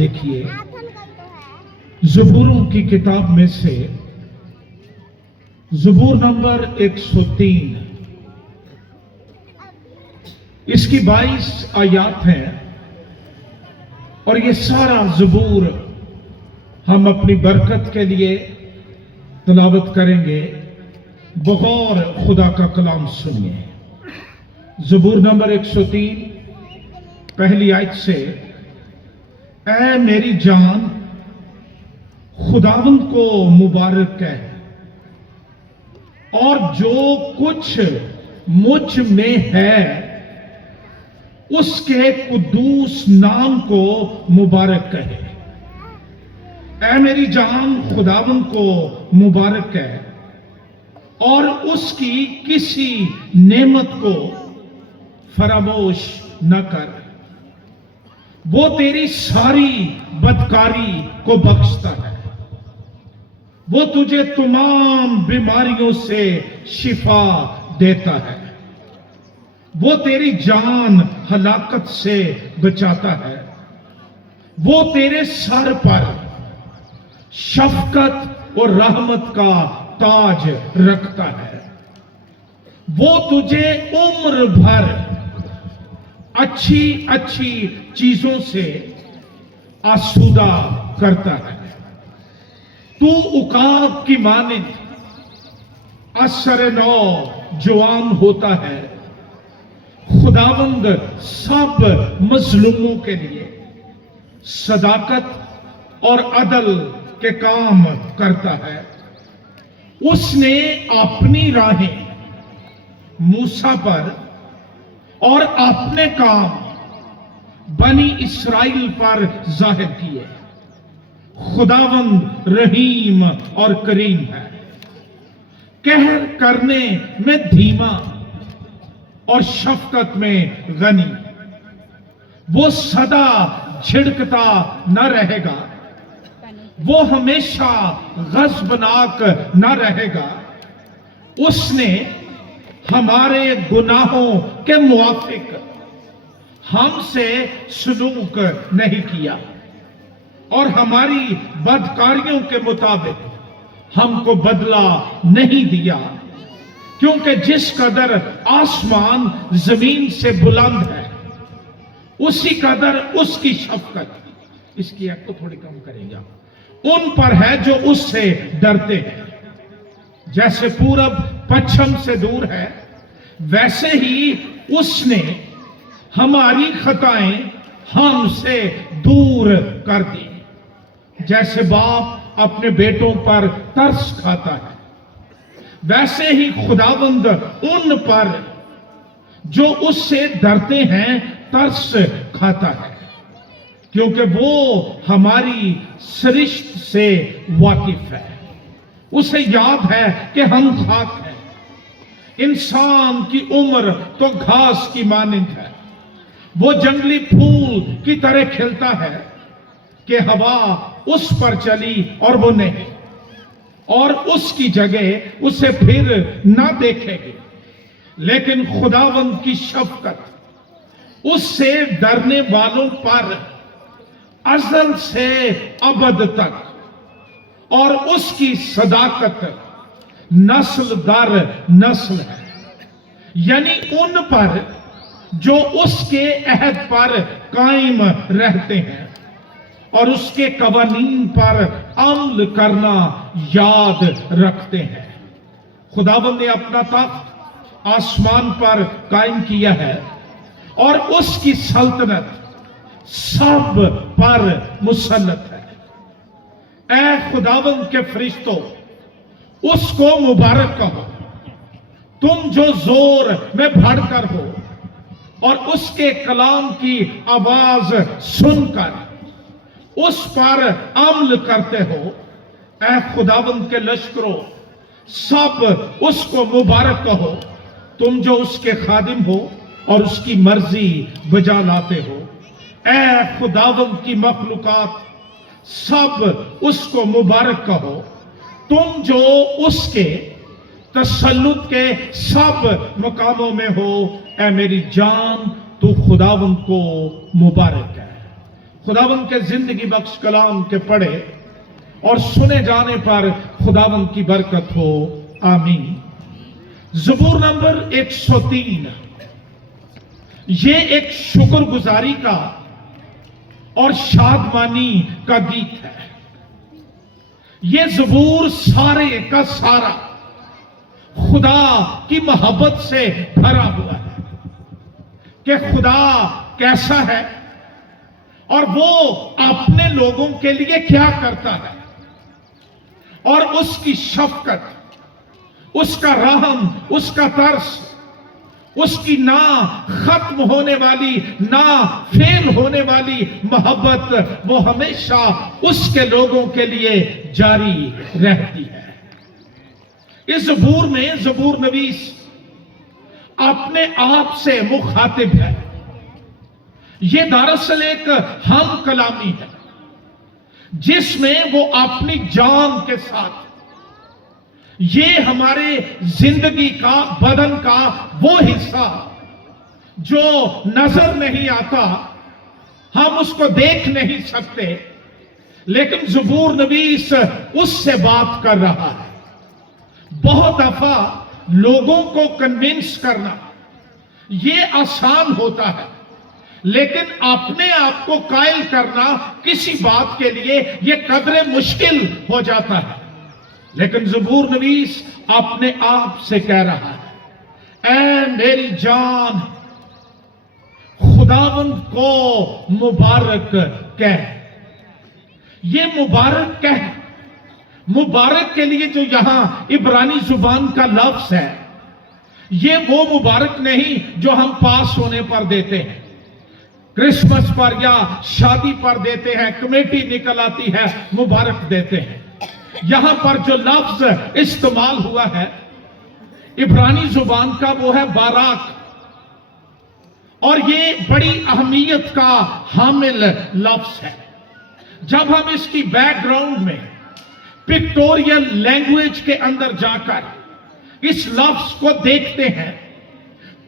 देखिए ज़बूरों की किताब में से ज़बूर नंबर 103, इसकी 22 आयात हैं और ये सारा ज़बूर हम अपनी बरकत के लिए तिलावत करेंगे। बगौर खुदा का कलाम सुनिए। ज़बूर नंबर 103 पहली आयत से, ऐ मेरी जान खुदावंद को मुबारक कह, और जो कुछ मुझ में है उसके कुद्दूस नाम को मुबारक कहे। ऐ मेरी जान खुदावंद को मुबारक कह और उसकी किसी नेमत को फरामोश न कर। वो तेरी सारी बदकारी को बख्शता है, वो तुझे तमाम बीमारियों से शिफा देता है, वो तेरी जान हलाकत से बचाता है, वो तेरे सर पर शफकत और रहमत का ताज रखता है, वो तुझे उम्र भर अच्छी अच्छी चीजों से आसूदा करता है। तू उकाब की मानिंद असर नौ जवान होता है। खुदावंद सब मजलूमों के लिए सदाकत और अदल के काम करता है। उसने अपनी राहें मूसा पर और अपने काम बनी इस्राइल पर जाहिर किए। खुदावंद रहीम और करीम है, कहर करने में धीमा और शफकत में गनी। वो सदा झिड़कता न रहेगा, वो हमेशा गज़बनाक न रहेगा। उसने हमारे गुनाहों के मुआफिक हमसे सलूक नहीं किया और हमारी बदकारियों के मुताबिक हमको बदला नहीं दिया। क्योंकि जिस कदर आसमान जमीन से बुलंद है उसी कदर उसकी शफकत, इसकी एक को थोड़ी कम करेगा, उन पर है जो उससे डरते हैं। जैसे पूरब पश्चिम से दूर है वैसे ही उसने हमारी खताएं हमसे दूर कर दी। जैसे बाप अपने बेटों पर तरस खाता है वैसे ही खुदावंद उन पर जो उससे डरते हैं तरस खाता है, क्योंकि वो हमारी सृष्टि से वाकिफ है। उसे याद है कि हम खाक हैं। इंसान की उम्र तो घास की मानिंद है, वो जंगली फूल की तरह खिलता है कि हवा उस पर चली और वो नहीं, और उसकी जगह उसे फिर ना देखेगी। लेकिन खुदावंद की शफकत उससे डरने वालों पर अज़ल से अबद तक, और उसकी सदाकत नस्ल दर नस्ल है, यानी उन पर जो उसके अहद पर कायम रहते हैं और उसके कवानीन पर अमल करना याद रखते हैं। खुदावंद ने अपना तख्त आसमान पर कायम किया है और उसकी सल्तनत सब पर मुसल्लत है। ऐ खुदावंद के फरिश्तों, उसको मुबारक कहो, तुम जो जोर में भड़कर हो और उसके कलाम की आवाज सुनकर उस पर अमल करते हो। ऐ खुदावंद के लश्करों, सब उसको मुबारक कहो, तुम जो उसके खादिम हो और उसकी मर्जी बजा लाते हो। ऐ खुदावंद की मखलूकात, सब उसको मुबारक कहो, तुम जो उसके तसल्लुत के सब मकामों में हो। ऐ मेरी जान, तू खुदावंद को मुबारक है। खुदावंद के जिंदगी बख्श कलाम के पढ़े और सुने जाने पर खुदावंद की बरकत हो, आमीन। ज़बूर नंबर 103 ये एक शुक्रगुजारी का और शादमानी का गीत है। ये ज़बूर सारे का सारा खुदा की मोहब्बत से भरा हुआ है कि खुदा कैसा है और वो अपने लोगों के लिए क्या करता है, और उसकी शफकत, उसका रहम, उसका तरस, उसकी ना खत्म होने वाली, ना फेल होने वाली मोहब्बत वो हमेशा उसके लोगों के लिए जारी रहती है। इस ज़बूर में ज़बूर नवीस अपने आप से मुखातिब है। ये दरअसल एक हम कलामी है जिसमें वो अपनी जान के साथ ये हमारे जिंदगी का, बदन का वो हिस्सा जो नजर नहीं आता, हम उसको देख नहीं सकते, लेकिन ज़बूर नवीस उससे बात कर रहा है। बहुत दफा लोगों को कन्विंस करना ये आसान होता है, लेकिन अपने आप को कायल करना किसी बात के लिए ये कदरे मुश्किल हो जाता है। लेकिन ज़बूर नवीस अपने आप से कह रहा है, ऐ मेरी जान खुदावंद को मुबारक कह। ये मुबारक कह, मुबारक के लिए जो यहां इब्रानी जुबान का लफ्ज है, ये वो मुबारक नहीं जो हम पास होने पर देते हैं, क्रिसमस पर या शादी पर देते हैं, कमेटी निकल आती है मुबारक देते हैं। यहां पर जो लफ्ज इस्तेमाल हुआ है इब्रानी जुबान का वो है बाराक, और ये बड़ी अहमियत का हामिल लफ्ज है। जब हम इसकी बैकग्राउंड में पिक्टोरियल लैंग्वेज के अंदर जाकर इस लफ्ज को देखते हैं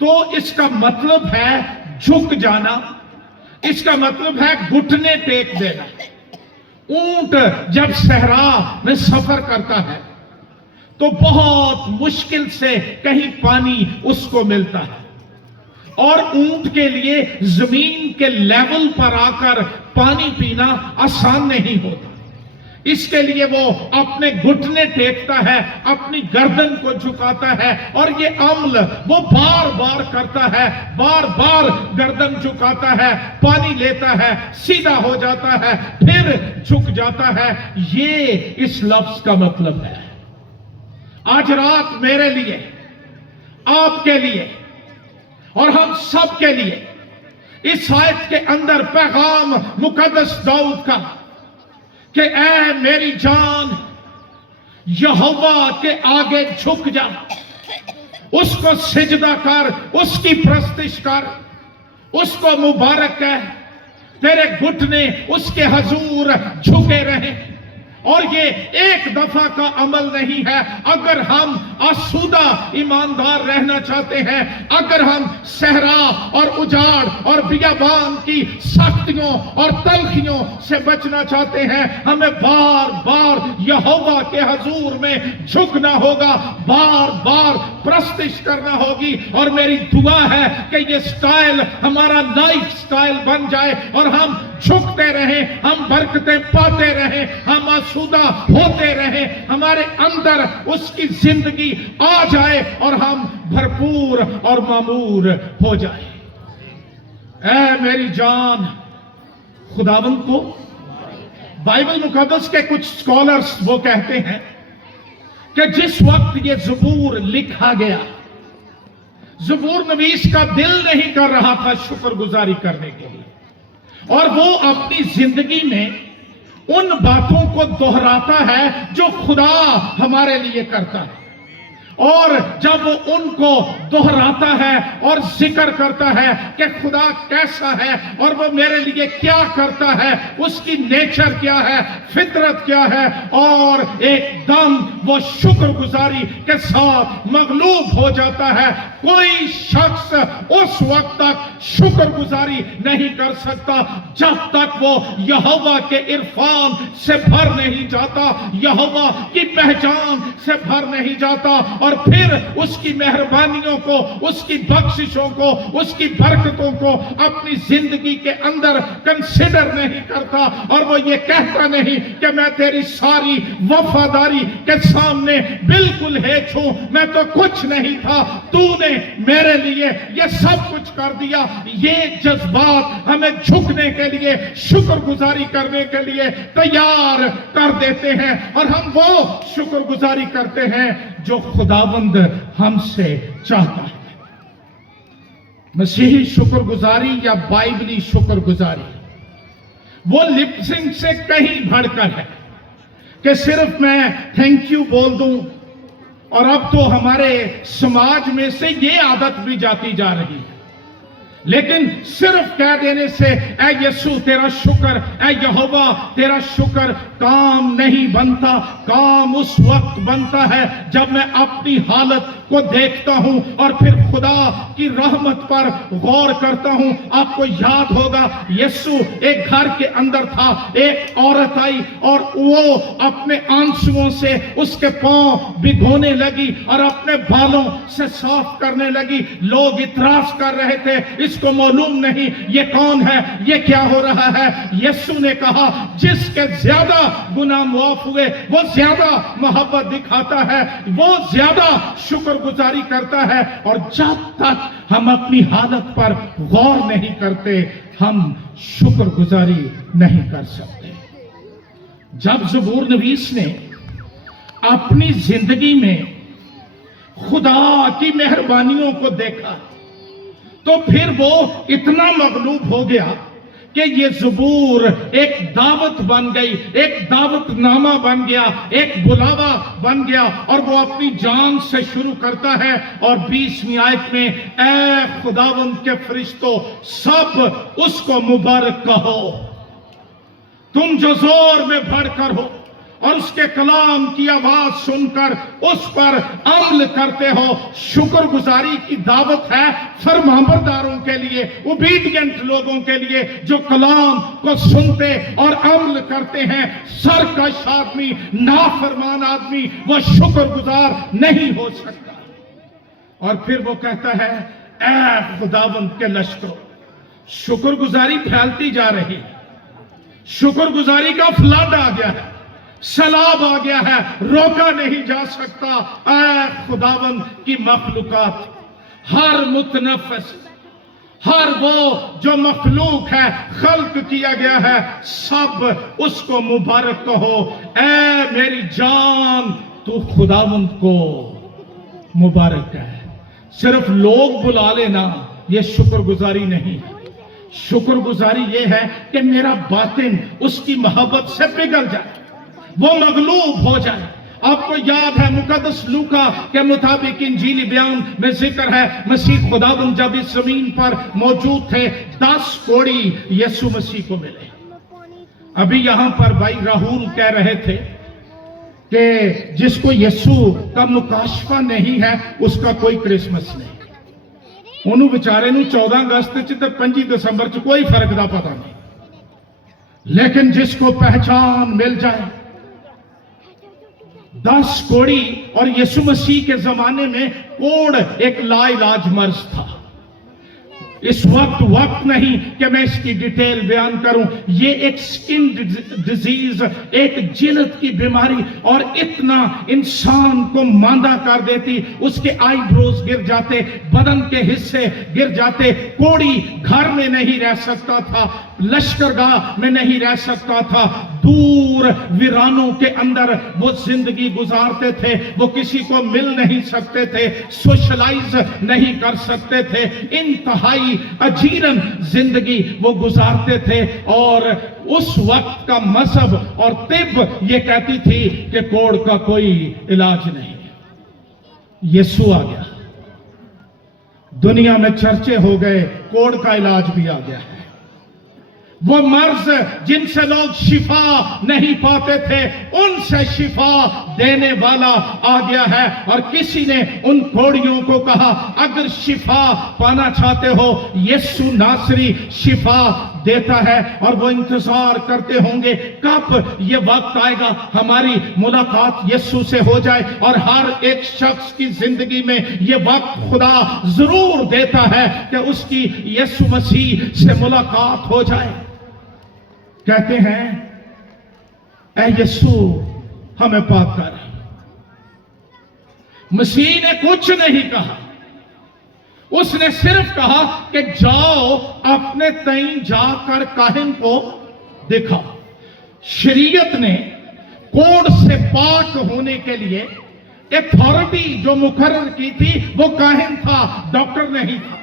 तो इसका मतलब है झुक जाना, इसका मतलब है घुटने टेक देना। ऊंट जब सहरा में सफर करता है तो बहुत मुश्किल से कहीं पानी उसको मिलता है, और ऊंट के लिए जमीन के लेवल पर आकर पानी पीना आसान नहीं होता। इसके लिए वो अपने घुटने टेकता है, अपनी गर्दन को झुकाता है, और ये अमल वो बार बार करता है, बार बार गर्दन झुकाता है, पानी लेता है, सीधा हो जाता है, फिर झुक जाता है। ये इस लफ्ज का मतलब है। आज रात मेरे लिए, आपके लिए और हम सब के लिए इस आयत के अंदर पैगाम मुकद्दस दाऊद का कि ऐ मेरी जान यहोवा के आगे झुक जा, उसको सिजदा कर, उसकी प्रस्तिश कर, उसको मुबारक कह, तेरे घुटने उसके हजूर झुके रहें। और ये एक दफा का अमल नहीं है। अगर हम आसूदा ईमानदार रहना चाहते हैं, अगर हम सहरा और उजाड़ और बियाबान की सख्तियों और तलखियों से बचना चाहते हैं, हमें बार बार यहोवा के हजूर में झुकना होगा, बार बार प्रस्तिश करना होगी। और मेरी दुआ है कि ये स्टाइल हमारा लाइफ स्टाइल बन जाए और हम झुकते रहें, हम बरकतें पाते रहें, हम आसूदा होते रहें, हमारे अंदर उसकी जिंदगी आ जाए और हम भरपूर और मामूर हो जाए। ऐ मेरी जान खुदावंद को, बाइबल मुकद्दस के कुछ स्कॉलर्स वो कहते हैं कि जिस वक्त ये ज़बूर लिखा गया, ज़बूर नवीस का दिल नहीं कर रहा था शुक्रगुजारी करने के लिए, और वो अपनी जिंदगी में उन बातों को दोहराता है जो खुदा हमारे लिए करता है। और जब वो उनको दोहराता है और जिक्र करता है कि खुदा कैसा है और वो मेरे लिए क्या करता है, उसकी नेचर क्या है, फितरत क्या है, और एकदम वो शुक्रगुजारी के साथ मगलूब हो जाता है। कोई शख्स उस वक्त तक शुक्रगुजारी नहीं कर सकता जब तक वो यहोवा के इरफान से भर नहीं जाता, यहोवा की पहचान से भर नहीं जाता, और फिर उसकी मेहरबानियों को, उसकी बख्शिशों को, उसकी बरकतों को अपनी जिंदगी के अंदर कंसिडर नहीं करता, और वो ये कहता नहीं कि मैं तेरी सारी वफादारी के सामने बिल्कुल हेच हूं, मैं तो कुछ नहीं था, तूने मेरे लिए ये सब कुछ कर दिया। ये जज्बात हमें झुकने के लिए, शुक्रगुजारी करने के लिए तैयार कर देते हैं, और हम वो शुक्रगुजारी करते हैं जो खुदावंद हमसे चाहता है। मसीही शुक्रगुजारी या बाइबली शुक्रगुजारी वो लिपसिंग से कहीं बढ़कर है कि सिर्फ मैं थैंक यू बोल दूं, और अब तो हमारे समाज में से ये आदत भी जाती जा रही है। लेकिन सिर्फ कह देने से ऐ यीशु तेरा शुक्र, ऐ यहोवा तेरा शुक्र काम नहीं बनता। काम उस वक्त बनता है जब मैं अपनी हालत को देखता हूं और फिर खुदा की रहमत पर गौर करता हूं। आपको याद होगा यीशु एक घर के अंदर था, एक औरत आई और वो अपने आंसुओं से उसके पांव भिगोने लगी और अपने बालों से साफ करने लगी। लोग इतराज कर रहे थे, इसको मालूम नहीं ये कौन है, ये क्या हो रहा है। यीशु ने कहा जिसके ज्यादा गुनाह माफ हुए वो ज्यादा मोहब्बत दिखाता है, वो ज्यादा शुक्रगुजारी करता है। और जब तक हम अपनी हालत पर गौर नहीं करते हम शुक्रगुजारी नहीं कर सकते। जब ज़बूर नवीस ने अपनी जिंदगी में खुदा की मेहरबानियों को देखा तो फिर वो इतना मगलूब हो गया कि ये ज़बूर एक दावत बन गई, एक दावतनामा बन गया, एक बुलावा बन गया। और वो अपनी जान से शुरू करता है और 20वीं आयत में ऐ खुदावंद के फरिश्तों सब उसको मुबारक कहो, तुम जो जोर में बढ़कर हो और उसके कलाम की आवाज सुनकर उस पर अमल करते हो। शुक्रगुजारी की दावत है फरमाबरदारों के लिए, ओबीडिएंट लोगों के लिए जो कलाम को सुनते और अमल करते हैं। सरकश आदमी, नाफरमान आदमी वो शुक्रगुजार नहीं हो सकता। और फिर वो कहता है ऐ खुदावंद के लश्करों, शुक्रगुजारी फैलती जा रही, शुक्रगुजारी का फ्लड आ गया है, सैलाब आ गया है, रोका नहीं जा सकता। ऐ खुदावंद की मखलूकात, हर मुतनफस, हर वो जो मखलूक है, खल्क किया गया है, सब उसको मुबारक कहो। ऐ मेरी जान तू खुदावंद को मुबारक है। सिर्फ लोग बुला लेना ये शुक्रगुजारी नहीं है। शुक्रगुजारी ये है कि मेरा बातिन उसकी मोहब्बत से पिघल जाए, वो मगलूब हो जाए। आपको याद है मुकद्दस लूका के मुताबिक इंजीली बयान में जिक्र है मसीह खुदावंद जब इस जमीन पर मौजूद थे 10 कोड़ी यीशु मसीह को मिले। अभी यहां पर भाई राहुल कह रहे थे कि जिसको यीशु का मुकाशफा नहीं है उसका कोई क्रिसमस नहीं। ਉਹਨੂੰ ਵਿਚਾਰੇ ਨੂੰ 14 अगस्त च ਤੇ 25 दिसंबर च कोई फर्क दा पता नहीं। लेकिन जिसको पहचान मिल जाए 10 कोड़ी, और यीशु मसीह के जमाने में कोड़ एक लाइलाज मर्ज था। इस वक्त नहीं कि मैं इसकी डिटेल बयान करूं। ये एक स्किन डिजीज, एक जिल्द की बीमारी, और इतना इंसान को मांदा कर देती। उसके आईब्रोज गिर जाते, बदन के हिस्से गिर जाते। कोड़ी घर में नहीं रह सकता था, लश्करगाह में नहीं रह सकता था, दूर वीरानों के अंदर वो जिंदगी गुजारते थे। वो किसी को मिल नहीं सकते थे, सोशलाइज नहीं कर सकते थे, इंतहाई अजीरन जिंदगी वो गुजारते थे। और उस वक्त का मजहब और तिब ये कहती थी कि कोड़ का कोई इलाज नहीं। यीशु आ गया, दुनिया में चर्चे हो गए, कोड़ का इलाज भी आ गया है। वो मर्ज जिनसे लोग शिफा नहीं पाते थे, उनसे शिफा देने वाला आ गया है। और किसी ने उन कोड़ियों को कहा, अगर शिफा पाना चाहते हो, यीशु नासरी शिफा देता है। और वो इंतजार करते होंगे कब ये वक्त आएगा हमारी मुलाकात यीशु से हो जाए। और हर एक शख्स की जिंदगी में ये वक्त खुदा जरूर देता है कि उसकी यीशु मसीह से मुलाकात हो जाए। कहते हैं, ऐ यीशु हमें पाक कर। मसीह ने कुछ नहीं कहा, उसने सिर्फ कहा कि जाओ अपने तई जाकर काहिन को दिखाओ। शरीयत ने कोड से पाक होने के लिए अथॉरिटी जो मुकर्रर की थी वो काहिन था, डॉक्टर नहीं था।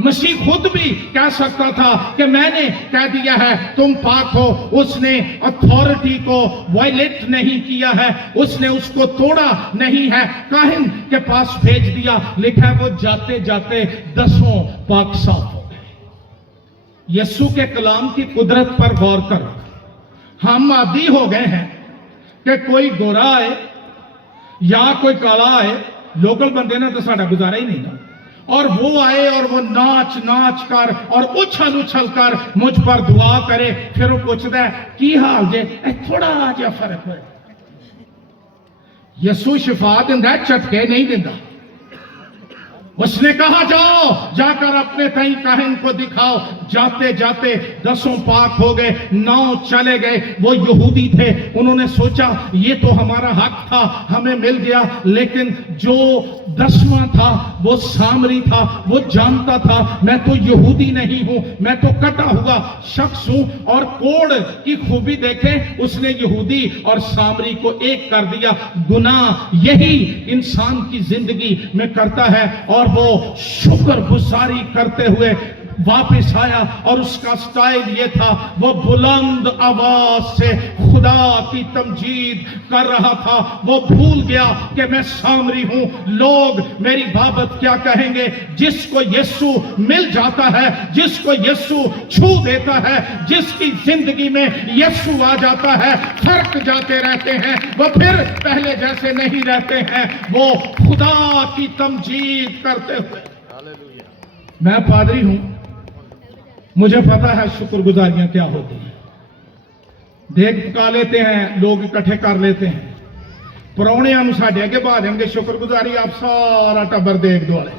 मसीह खुद भी कह सकता था कि मैंने कह दिया है तुम पाक हो। उसने अथॉरिटी को वायलेट नहीं किया है, उसने उसको तोड़ा नहीं है, काहिन के पास भेज दिया। लिखा है वो जाते जाते 10 पाक साफ हो गए। यीशु के कलाम की कुदरत पर गौर करो। हम आदी हो गए हैं कि कोई गोरा आए या कोई काला आए, लोकल बंदे ने तो साड़ा गुजारा ही नहीं ना। और वो आए और वो नाच नाच कर और उछल उछल कर मुझ पर दुआ करे, फिर वो पूछता है की हाल जे, थोड़ा जा फर्क है। यीशु शिफा दिंदा, झटके नहीं दिंदा। उसने कहा जाओ जाकर अपने तई काहिन को दिखाओ। जाते जाते 10 पाक हो गए, 9 चले गए। वो यहूदी थे, उन्होंने सोचा ये तो हमारा हक था, हमें मिल गया। लेकिन जो 10वां था वो सामरी था, वो जानता था मैं तो यहूदी नहीं हूं, मैं तो कटा हुआ शख्स हूं। और कोड की खूबी देखें, उसने यहूदी और सामरी को एक कर दिया। गुनाह यही इंसान की जिंदगी में करता है। और वो शुक्रगुजारी करते हुए वापस आया और उसका स्टाइल ये था, वो बुलंद आवाज से खुदा की तमजीद कर रहा था। वो भूल गया कि मैं सामरी हूं, लोग मेरी बाबत क्या कहेंगे। जिसको यीशु मिल जाता है, जिसको यीशु छू देता है, जिसकी जिंदगी में यीशु आ जाता है, फर्क जाते रहते हैं, वो फिर पहले जैसे नहीं रहते हैं। वो खुदा की तमजीद करते हुए। मैं पादरी हूं, मुझे पता है शुक्रगुजारियां क्या होती हैं। देख पका लेते हैं, लोग इकट्ठे कर लेते हैं, परौणियां नूं साडे अगे बहा देंगे, शुक्रगुजारी आप सारा टब्बर देख दुआले।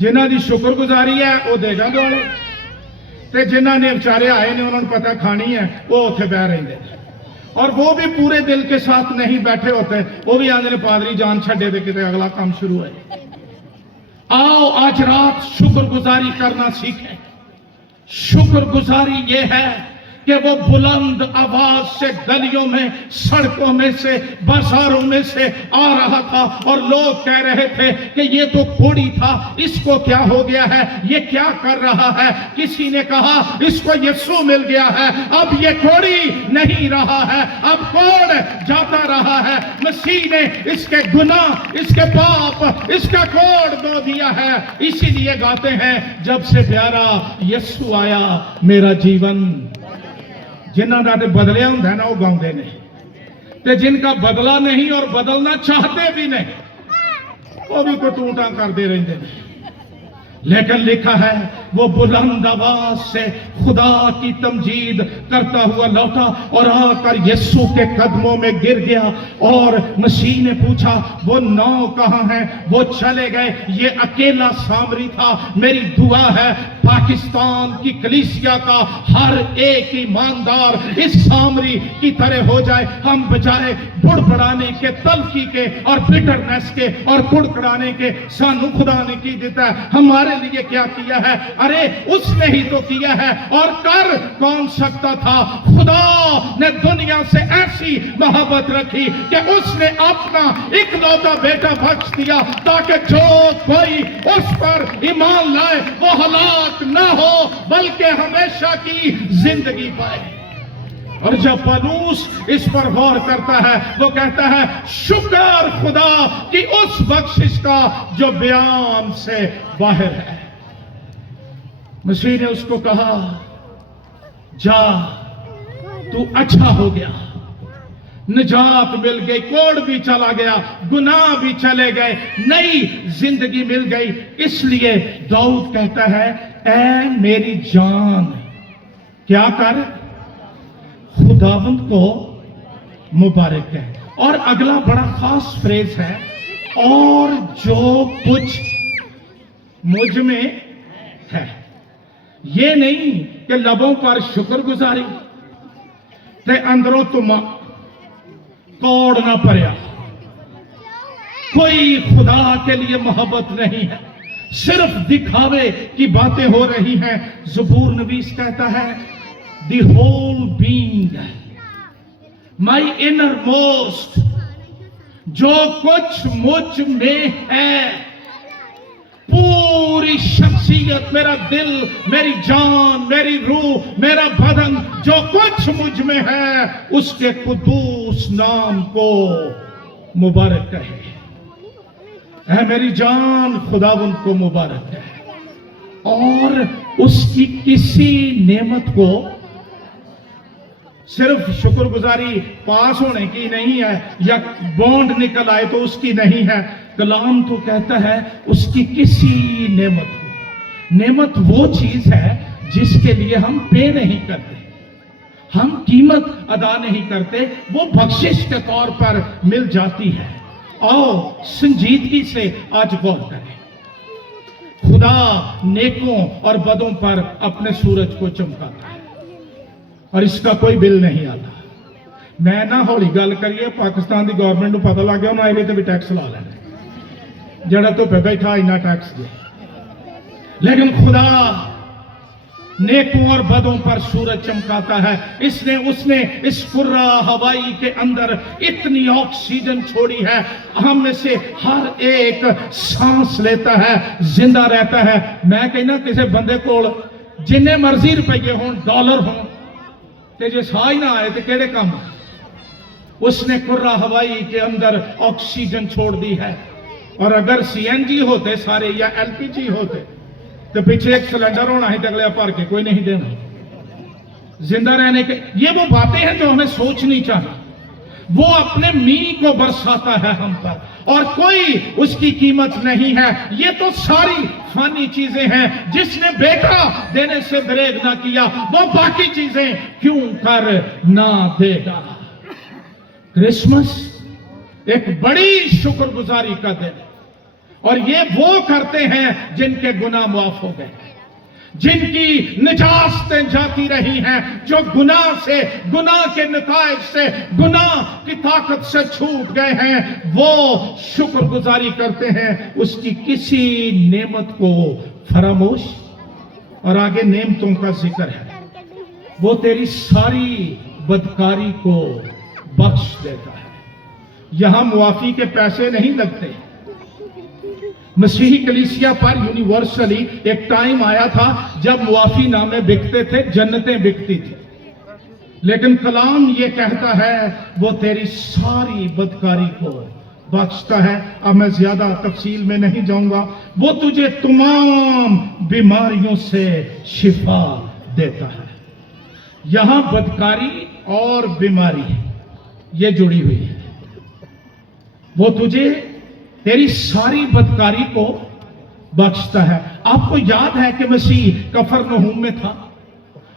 जिन्हां दी शुक्रगुजारी है वो देगा दुआले, ते जिन्हां ने बेचारे आए ने उन्होंने पता खानी है वो उत्थे बह रहिंदे ने। और वो भी पूरे दिल के साथ नहीं बैठे होते, वो भी आंदे ने पादरी जान छड्डे ते किते अगला काम शुरू है। आओ आज रात शुक्रगुजारी करना सीखें। शुक्रगुजारी ये है कि वो बुलंद आवाज से गलियों में, सड़कों में से, बाजारों में से आ रहा था और लोग कह रहे थे कि ये तो कोड़ी था, इसको क्या हो गया है, ये क्या कर रहा है। किसी ने कहा इसको यीशु मिल गया है, अब ये कोड़ी नहीं रहा है, अब कोड़ जाता रहा है। मसीह ने इसके गुनाह, इसके पाप, इसका कोड़ धो दिया है। इसीलिए गाते हैं, जब से प्यारा यीशु आया मेरा जीवन। जिन्हां दा ते बदलिया हुंदा ना वो गाउंदे ने, ते जिनका बदला नहीं और बदलना चाहते भी नहीं वो भी कटूटा करते रहते हैं। लेकिन लिखा है वो बुलंद आवाज से खुदा की तमजीद करता हुआ लौटा और आकर यीशु के कदमों में गिर गया। और मसीह ने पूछा वो 9 कहां हैं? वो चले गए। ये अकेला सामरी था। मेरी दुआ है पाकिस्तान की कलीसिया का हर एक ईमानदार इस सामरी की तरह हो जाए। हम बजाय बुड़बड़ाने के, तलखी के और बिटरनेस के और कुड़कड़ाने के, सानू खुदा ने की देता है, हमारे लिए क्या किया है? अरे उसने ही तो किया है। और कर कौन सकता था? खुदा ने दुनिया से ऐसी मोहब्बत रखी कि उसने अपना इकलौता बेटा बख्श दिया ताकि जो कोई उस पर ईमान लाए वो हलाक ना हो बल्कि हमेशा की जिंदगी पाए। और जब पलूस इस पर गौर करता है वो कहता है शुक्र खुदा कि उस बख्शिश का जो बयान से बाहर है। मसीह ने उसको कहा, जा तू अच्छा हो गया, निजात मिल गई, कोड़ भी चला गया, गुनाह भी चले गए, नई जिंदगी मिल गई। इसलिए दाऊद कहता है, ऐ मेरी जान क्या कर, खुदावंद को मुबारक है। और अगला बड़ा खास फ्रेज है, और जो कुछ मुझ में है। ये नहीं कि लबों पर शुक्रगुजारी ते अंदरों तुम कौड़ ना पड़या, कोई खुदा के लिए मोहब्बत नहीं है, सिर्फ दिखावे की बातें हो रही हैं। ज़बूर नवीस कहता है, the whole being, my innermost, जो कुछ मुझ में है, पूरी शख्सियत, मेरा दिल, मेरी जान, मेरी रूह, मेरा बदन, जो कुछ मुझ में है, उसके कुदूस नाम को मुबारक कहे। है मेरी जान खुदावंद को मुबारक है। और उसकी किसी नेमत को सिर्फ शुक्रगुजारी पास होने की नहीं है, या बॉन्ड निकल आए तो उसकी नहीं है। कलाम तो कहता है उसकी किसी नेमत को। नेमत वो चीज है जिसके लिए हम पे नहीं करते, हम कीमत अदा नहीं करते, वो बख्शिश के तौर पर मिल जाती है। आओ संजीदगी से आज गौर करें। खुदा नेकों और बदों पर अपने सूरज को चमकाता है और इसका कोई बिल नहीं आता। मैं ना हौली गल करिए, पाकिस्तान की गवर्नमेंट को पता लग गया उन्हें ਇਹਦੇ ਤੇ भी टैक्स ला लेना, जड़ा तो पे बैठा इन्ना टैक्स दे। लेकिन खुदा नेकों और बदों पर सूरज चमकाता है। उसने इस कुर्रा हवाई के अंदर इतनी ऑक्सीजन छोड़ी है, हम में से हर एक सांस लेता है, जिंदा रहता है। मैं कहना किसी बंदे को जिन्ने मर्जी रुपये हो, डॉलर हो, ते जे साह ही ना आए तो केड़े काम। उसने कुर्रा हवाई के अंदर ऑक्सीजन छोड़ दी है। और अगर सीएनजी होते सारे या एलपीजी होते तो पीछे एक सिलेंडर होना है, अगले भर के कोई नहीं देना। जिंदा रहने के ये वो बातें हैं जो हमें सोचनी चाहिए। वो अपने मी को बरसाता है हम पर, और कोई उसकी कीमत नहीं है। ये तो सारी फानी चीजें हैं। जिसने बेटा देने से दरेग ना किया, वो बाकी चीजें क्यों कर ना देगा। क्रिसमस एक बड़ी शुक्रगुजारी का दिन, और ये वो करते हैं जिनके गुनाह माफ हो गए, जिनकी निजातें जाती रही हैं, जो गुनाह से, गुनाह के नताइज से, गुनाह की ताकत से छूट गए हैं। वो शुक्रगुजारी करते हैं उसकी किसी नेमत को फरामोश। और आगे नेमतों का जिक्र है, वो तेरी सारी बदकारी को बख्श देता है। यहां मुआफी के पैसे नहीं लगते। मसीही कलीसिया पर यूनिवर्सली एक टाइम आया था जब मुआफी नामे बिकते थे, जन्नतें बिकती थी। लेकिन कलाम ये कहता है वो तेरी सारी बदकारी को बख्शता है। अब मैं ज्यादा तफसील में नहीं जाऊंगा। वो तुझे तमाम बीमारियों से शिफा देता है। यहां बदकारी और बीमारी ये जुड़ी हुई है। वो तुझे तेरी सारी बदकारी को बख्शता है। आपको याद है कि मसीह कफरनहूम में था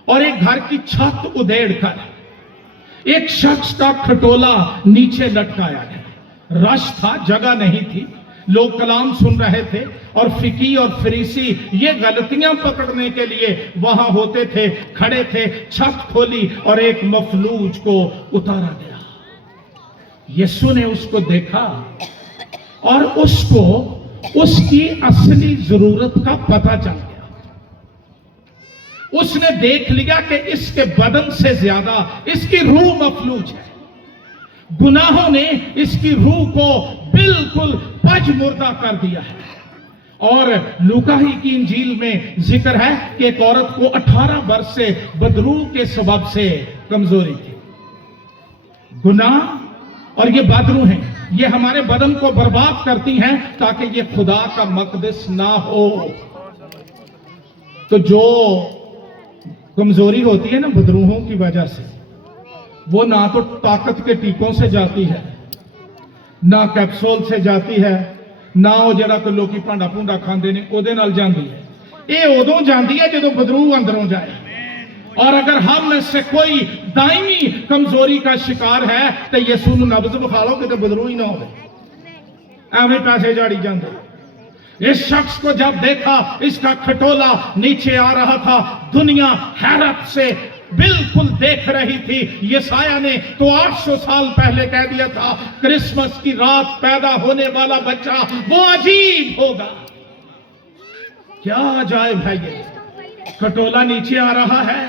और एक घर की छत उधेड़ कर एक शख्स का खटोला नीचे लटकाया गया। रश था, जगह नहीं थी, लोग कलाम सुन रहे थे और फिकी और फरीसी ये गलतियां पकड़ने के लिए वहां होते थे, खड़े थे। छत खोली और एक मफलूज को उतारा गया। यीशु ने उसको देखा और उसको उसकी असली जरूरत का पता चल गया। उसने देख लिया कि इसके बदन से ज्यादा इसकी रूह मफलूज है। गुनाहों ने इसकी रूह को बिल्कुल पजमुर्दा कर दिया है। और लूका ही की इंजील में जिक्र है कि एक औरत को 18 वर्ष से बदरू के सबब से कमजोरी थी। गुनाह और ये बदरू हैं, ये हमारे बदन को बर्बाद करती हैं ताकि ये खुदा का मकदस ना हो। तो जो कमजोरी होती है ना बदरूहों की वजह से, वो ना तो ताकत के टीकों से जाती है, ना कैप्सूल से जाती है, ना वो जरा कोई लोग भांडा भूंडा खाते ने ਉਹਦੇ ਨਾਲ ਜਾਂਦੀ है। ये उदों जाती है जो बदरूह अंदरों जाए। और अगर हम में से कोई दायमी कमजोरी का शिकार है तो यसू नूं नब्ज विखा लो कि बदरूह ही ना हो, एवं पैसे जाड़ी जाते। इस शख्स को जब देखा इसका खटोला नीचे आ रहा था, दुनिया हैरत से बिल्कुल देख रही थी। यसाया ने तो 800 साल पहले कह दिया था क्रिसमस की रात पैदा होने वाला बच्चा वो अजीब होगा। क्या अजायब है ये। खटोला नीचे आ रहा है,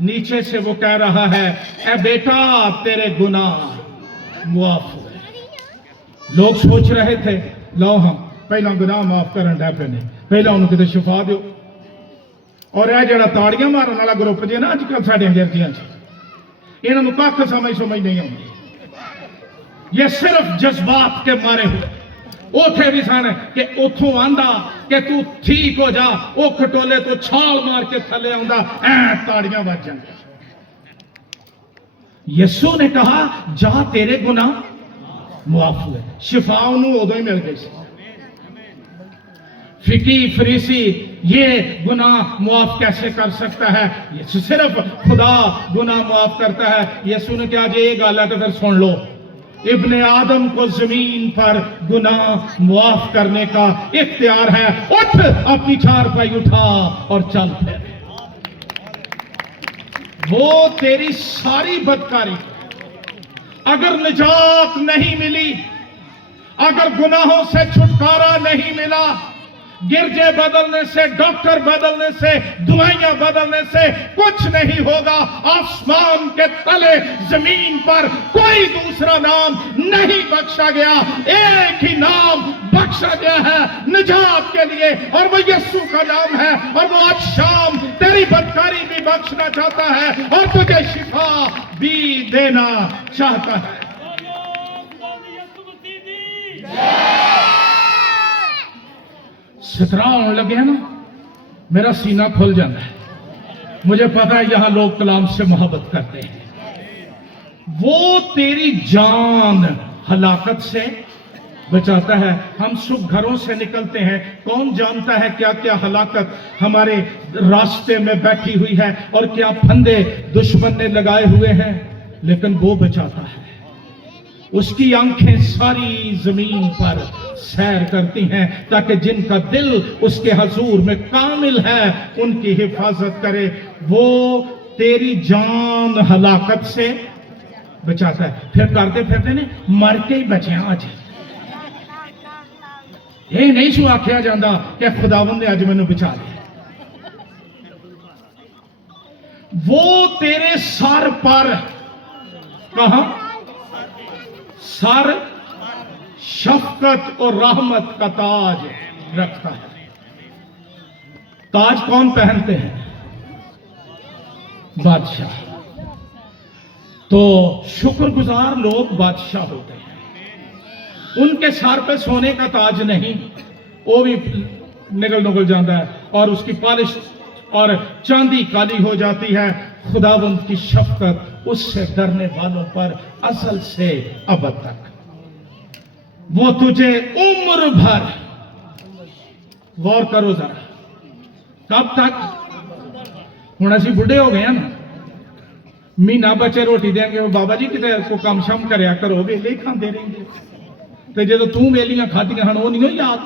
नीचे से वो कह रहा है ए बेटा तेरे गुनाह मुआफ हुए। लोग सोच रहे थे लो हम पहला गुनाह माफ करन डे पे ने, पहला उन्होंने किते शिफा दो। और यह जरा ताड़ियां मारन वाला ग्रुप जे ना अजकल साडियां गिरजियां च, इन्होंने कख समझ नहीं आती। ये सिर्फ जज्बात के मारे हुए उथे भी सन कि उथों आंदा कि तू ठीक हो जा, वो खटोले तो छाल मार के थले आंदा, ऐ ताड़ियां बज जांदियां। यीशु ने कहा जा तेरे गुनाह मुआफ हुए। शिफा उन्होंने उदों ही मिल गई सी। फिकी फरीसी ये गुनाह मुआफ कैसे कर सकता है, ये सिर्फ खुदा गुनाह मुआफ करता है। यीशु ने कहा जे ये गल है तो फिर सुन लो, इब्ने आदम को जमीन पर गुनाह मुआफ करने का इख्तियार है। उठ अपनी चारपाई उठा और चल फिर। वो तेरी सारी बदकारी, अगर निजात नहीं मिली, अगर गुनाहों से छुटकारा नहीं मिला, गिरजे बदलने से, डॉक्टर बदलने से, दवाइयां बदलने से कुछ नहीं होगा। आसमान के तले जमीन पर कोई दूसरा नाम नहीं बख्शा गया, एक ही नाम बख्शा गया है निजात के लिए, और वो यीशु का नाम है। और वो आज शाम तेरी बदकारी भी बख्शना चाहता है और तुझे शिफा भी देना चाहता है। सतरा होने लगे हैं ना, मेरा सीना खुल जाता है। मुझे पता है यहां लोग कलाम से मोहब्बत करते हैं। वो तेरी जान हलाकत से बचाता है। हम सुख घरों से निकलते हैं, कौन जानता है क्या क्या हलाकत हमारे रास्ते में बैठी हुई है और क्या फंदे दुश्मन ने लगाए हुए हैं, लेकिन वो बचाता है। उसकी आंखें सारी जमीन पर सैर करती हैं ताकि जिनका दिल उसके हजूर में कामिल है उनकी हिफाजत करे। वो तेरी जान हलाकत से बचाता है। फिर करते फिरते ने मर के ही बचे आज। ये नहीं सु आख्या जाता कि खुदावंद ने अज मैनू बचा लिया। वो तेरे सर पर, कहा सर, शफकत और रहमत का ताज रखता है। ताज कौन पहनते हैं? बादशाह। तो शुक्रगुजार लोग बादशाह होते हैं। उनके सर पे सोने का ताज नहीं, वो भी निगल नुगल जाता है और उसकी पॉलिश और चांदी काली हो जाती है। खुदावंद की शफकत उससे डरने वालों पर असल से अबद तक। वो तुझे उम्र भर, गौर करो जरा, कब तक? हुण असीं बुढ़े हो गए हैं ना, महीना बच्चे रोटी देंगे, बाबा जी किते को कम शम करया करो, वेले ही खांदे रहेंगे। तो जो तू वेलियां खादियां हन वो नहीं याद।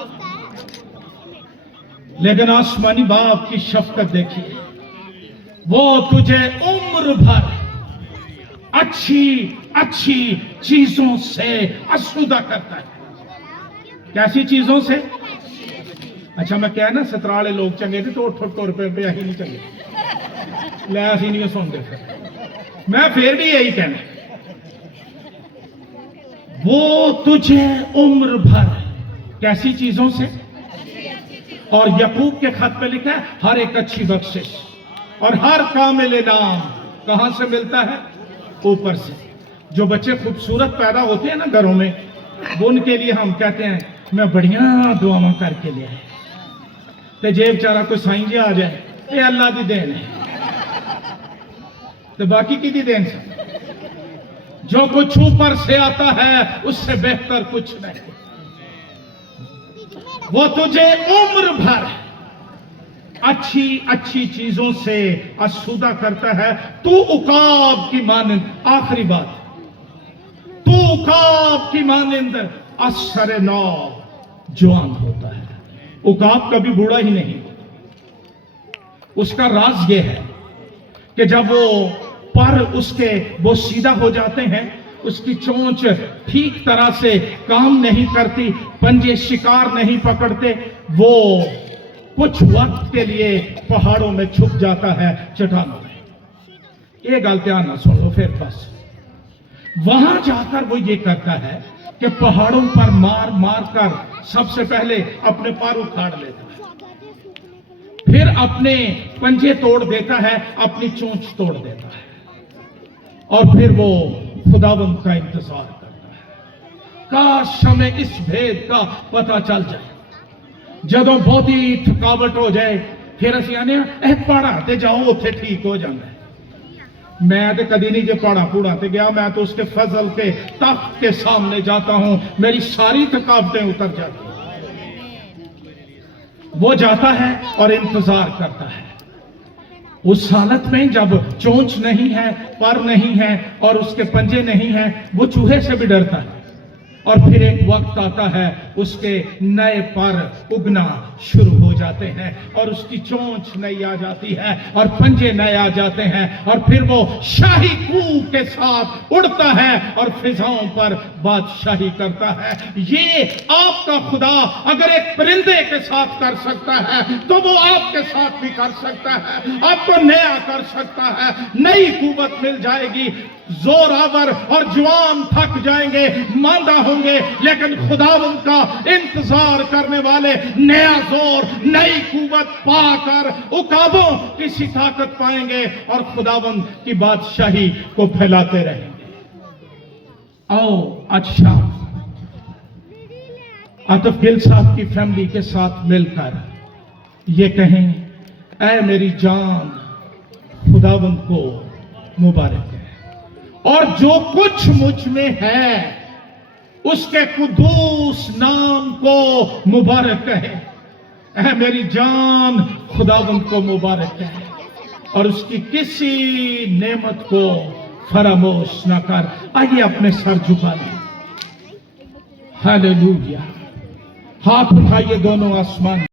लेकिन आसमानी बाप की शफकत देखिए, वो तुझे उम्र भर अच्छी अच्छी चीजों से आसूदा करता है। कैसी चीजों से? अच्छा मैं क्या ना सतराले लोग चंगे थे तो उठ टुर पे अही नहीं चंगे, लै असी नहीं सुनते। फिर मैं फिर भी यही कहना, वो तुझे उम्र भर कैसी चीजों से? और यकूब के खत पे लिखा है हर एक अच्छी बख्शिश और हर कामिल इनाम कहां से मिलता है? ऊपर से। जो बच्चे खूबसूरत पैदा होते हैं ना घरों में, वो उनके लिए हम कहते हैं मैं बढ़िया दुआवां करके ले आए। तो जे बेचारा कोई साईं जी आ जाए ये अल्लाह दी देन है तो बाकी की दी देन से जो कुछ ऊपर से आता है उससे बेहतर कुछ नहीं। वो तुझे उम्र भर अच्छी अच्छी चीजों से आसूदा करता है। तू उकाब की मानंद, आखिरी बात, तू उकाब की मानंद असर नौ जवान होता है। उकाब कभी बूढ़ा ही नहीं। उसका राज ये है कि जब वो पर उसके वो सीधा हो जाते हैं, उसकी चोंच ठीक तरह से काम नहीं करती, पंजे शिकार नहीं पकड़ते, वो कुछ वक्त के लिए पहाड़ों में छुप जाता है, चट्टानों में। ये गल ध्यान ना सुन लो फिर बस। वहां जाकर वो ये करता है कि पहाड़ों पर मार मार कर सबसे पहले अपने पर उखाड़ लेता है, फिर अपने पंजे तोड़ देता है, अपनी चोंच तोड़ देता है, और फिर वो खुदावंद का इंतजार करता है। काश हमें इस भेद का पता चल जाए। ਜਦੋਂ ਬਹੁਤੀ थकावट हो जाए फिर ਅਸੀਂ ਆਨੇ ਇਹ ਪਹਾੜਾਂ ਤੇ ਜਾਓ ਉੱਥੇ ठीक हो जाता है। मैं तो कभी नहीं जो पहाड़ा पूड़ा ते गया, मैं तो उसके फजल के तख्त के सामने जाता हूं, मेरी सारी थकावटें उतर जाती हैं। वो जाता है और इंतजार करता है। उस हालत में जब चोंच नहीं है, पर नहीं है और उसके पंजे नहीं है, वो चूहे से भी डरता है। और फिर एक वक्त आता है उसके नए पर उगना शुरू हो जाते हैं और उसकी चोंच नई आ जाती है और पंजे नए आ जाते हैं, और फिर वो शाही कूक के साथ उड़ता है और फिजाओं पर बादशाही करता है। ये आपका खुदा अगर एक परिंदे के साथ कर सकता है तो वो आपके साथ भी कर सकता है, आपको नया कर सकता है। नई कुव्वत मिल जाएगी। जोरावर और जवान थक जाएंगे, मांदा होंगे, लेकिन खुदावंद का इंतजार करने वाले नया जोर, नई कुव्वत पाकर उकाबों की सी ताकत पाएंगे और खुदावंद की बादशाही को फैलाते रहेंगे। आओ आज शाम आतिफ गिल साहब की फैमिली के साथ मिलकर ये कहें, ऐ मेरी जान खुदावंद को मुबारक है, और जो कुछ मुझ में है उसके कुदूस नाम को मुबारक कहे। ऐ मेरी जान खुदावंद को मुबारक कहे और उसकी किसी नेमत को फरामोश न कर। आइए अपने सर झुका लें। हालेलुया। हाथ उठाइए दोनों आसमान।